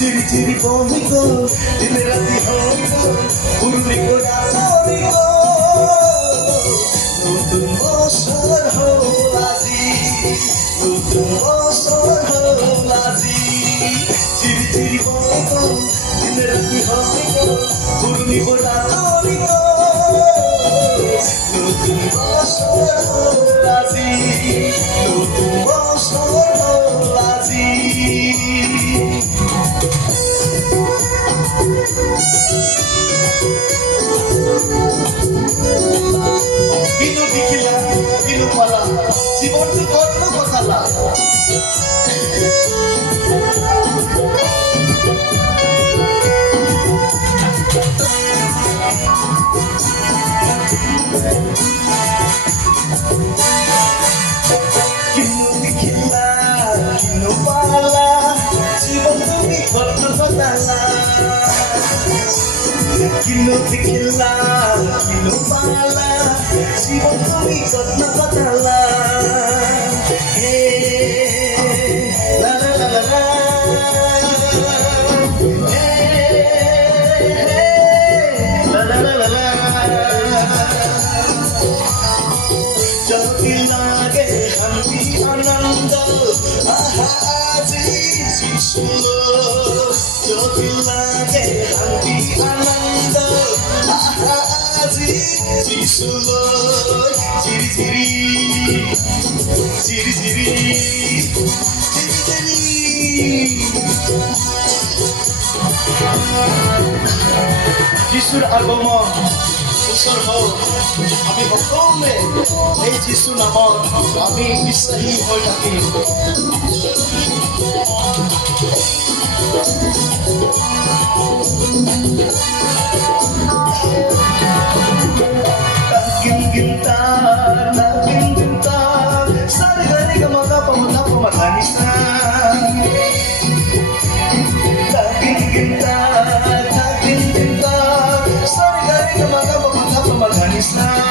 Ciri-ciri komiko, dinerati homiko, uruniko datoriko, nutun bosor holazi, nutun bosor holazi. Ciri-ciri komiko, dinerati homiko, uruniko datoriko, nutun bosor holazi, nutun bosor holazi. Kino dikila, kino pala, জীবন তো কত কথালা। Kino dikila, kino pala, জীবন তুমি কত কথালা। Kino dikila, kino pala, জীবন তুমি কত কথালা। La la la la la. La la la la la. Jodi lage hanti ananda, ahaji sisulo. Jodi lage hanti ananda, ahaji sisulo. Ciri ciri, ciri ciri, ciri ciri. Jisur agama usur hau, ami hokome, ei Jisu namon, ami bisahi hoi thaki. Naging gintar, sari-sari kamaga pamaganis na. Naging gintar, sari-sari kamaga pamaganis na.